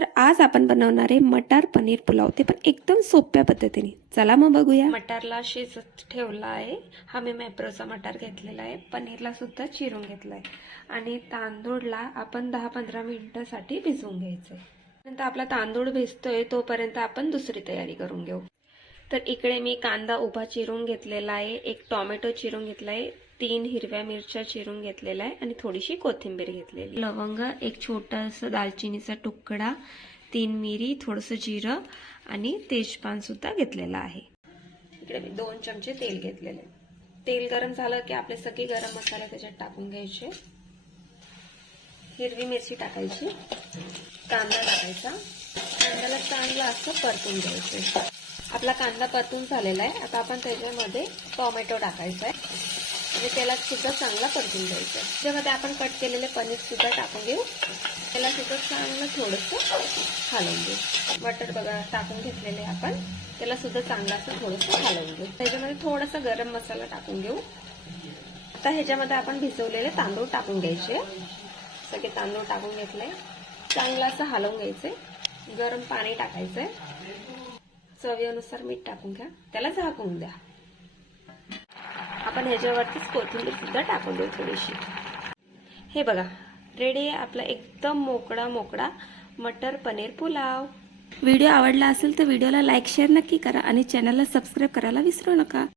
तर आज आपण बनवणार आहे मटार पनीर पुलाव, ते पण एकदम सोप्या पद्धतीने। चला मग बघूया। मटारला शिजत ठेवला आहे। हा मी मॅप्रोचा मटार घेतलेला आहे। पनीरला सुद्धा चिरून घेतला आहे आणि तांदूळला आपण 10-15 मिनिटांसाठी भिजवून घ्यायचं आहे। नंतर आपला तांदूळ भिजतोय तोपर्यंत आपण दुसरी तयारी करून घेऊ। तर इकडे मी कांदा उभा चिरून घेतलेला आहे, एक टोमॅटो चिरून घेतला आहे, 3 हिरव्या मिरच्या चिरून घेतलेल्या आहे आणि थोडीशी कोथिंबीर घेतलेली, लवंग, एक छोटासा दालचिनीचा तुकडा, 3 मिरी, थोडंसं जिरं आणि तेजपान सुद्धा घेतलेला आहे। इकडे मी 2 चमचे तेल घेतलेले। तेल गरम झालं की आपले सगळे गरम मसाले त्याच्यात टाकून घ्यायचे। हिरवी मिरची टाकायची, कांदा टाकायचा, कांद्याला चांगलं असं परतून घ्यायचं। आपला कांदा परतून झालेला आहे। आता आपण त्याच्यामध्ये टोमॅटो टाकायचा आहे आणि त्याला सुद्धा चांगला परतून घ्यायचा आहे। त्याच्यामध्ये आपण कट केलेले पनीर सुद्धा टाकून घेऊ, त्याला सुद्धा चांगलं थोडंसं हलवून घेऊ। मटर बघा टाकून घेतलेले आपण, त्याला सुद्धा चांगलं असं थोडंसं हलवून घेऊ। त्याच्यामध्ये थोडासा गरम मसाला टाकून घेऊ। आता ह्याच्यामध्ये आपण भिजवलेले तांदूळ टाकून घ्यायचे। सगळे तांदूळ टाकून घेतले, चांगलं असं हलवून घ्यायचे। गरम पाणी टाकायचंय, चवीनुसार मीठ टाकून घ्या, त्याला झाकून द्या। आपण ह्याच्यावरतीच कोथिंबीर सुद्धा टाकून देऊ थोडीशी। हे बघा रेडी आहे आपला एकदम मोकळा मोकळा मटर पनीर पुलाव। व्हिडिओ आवडला असेल तर व्हिडिओला लाईक शेअर नक्की करा आणि चॅनलला सबस्क्राईब करायला विसरू नका।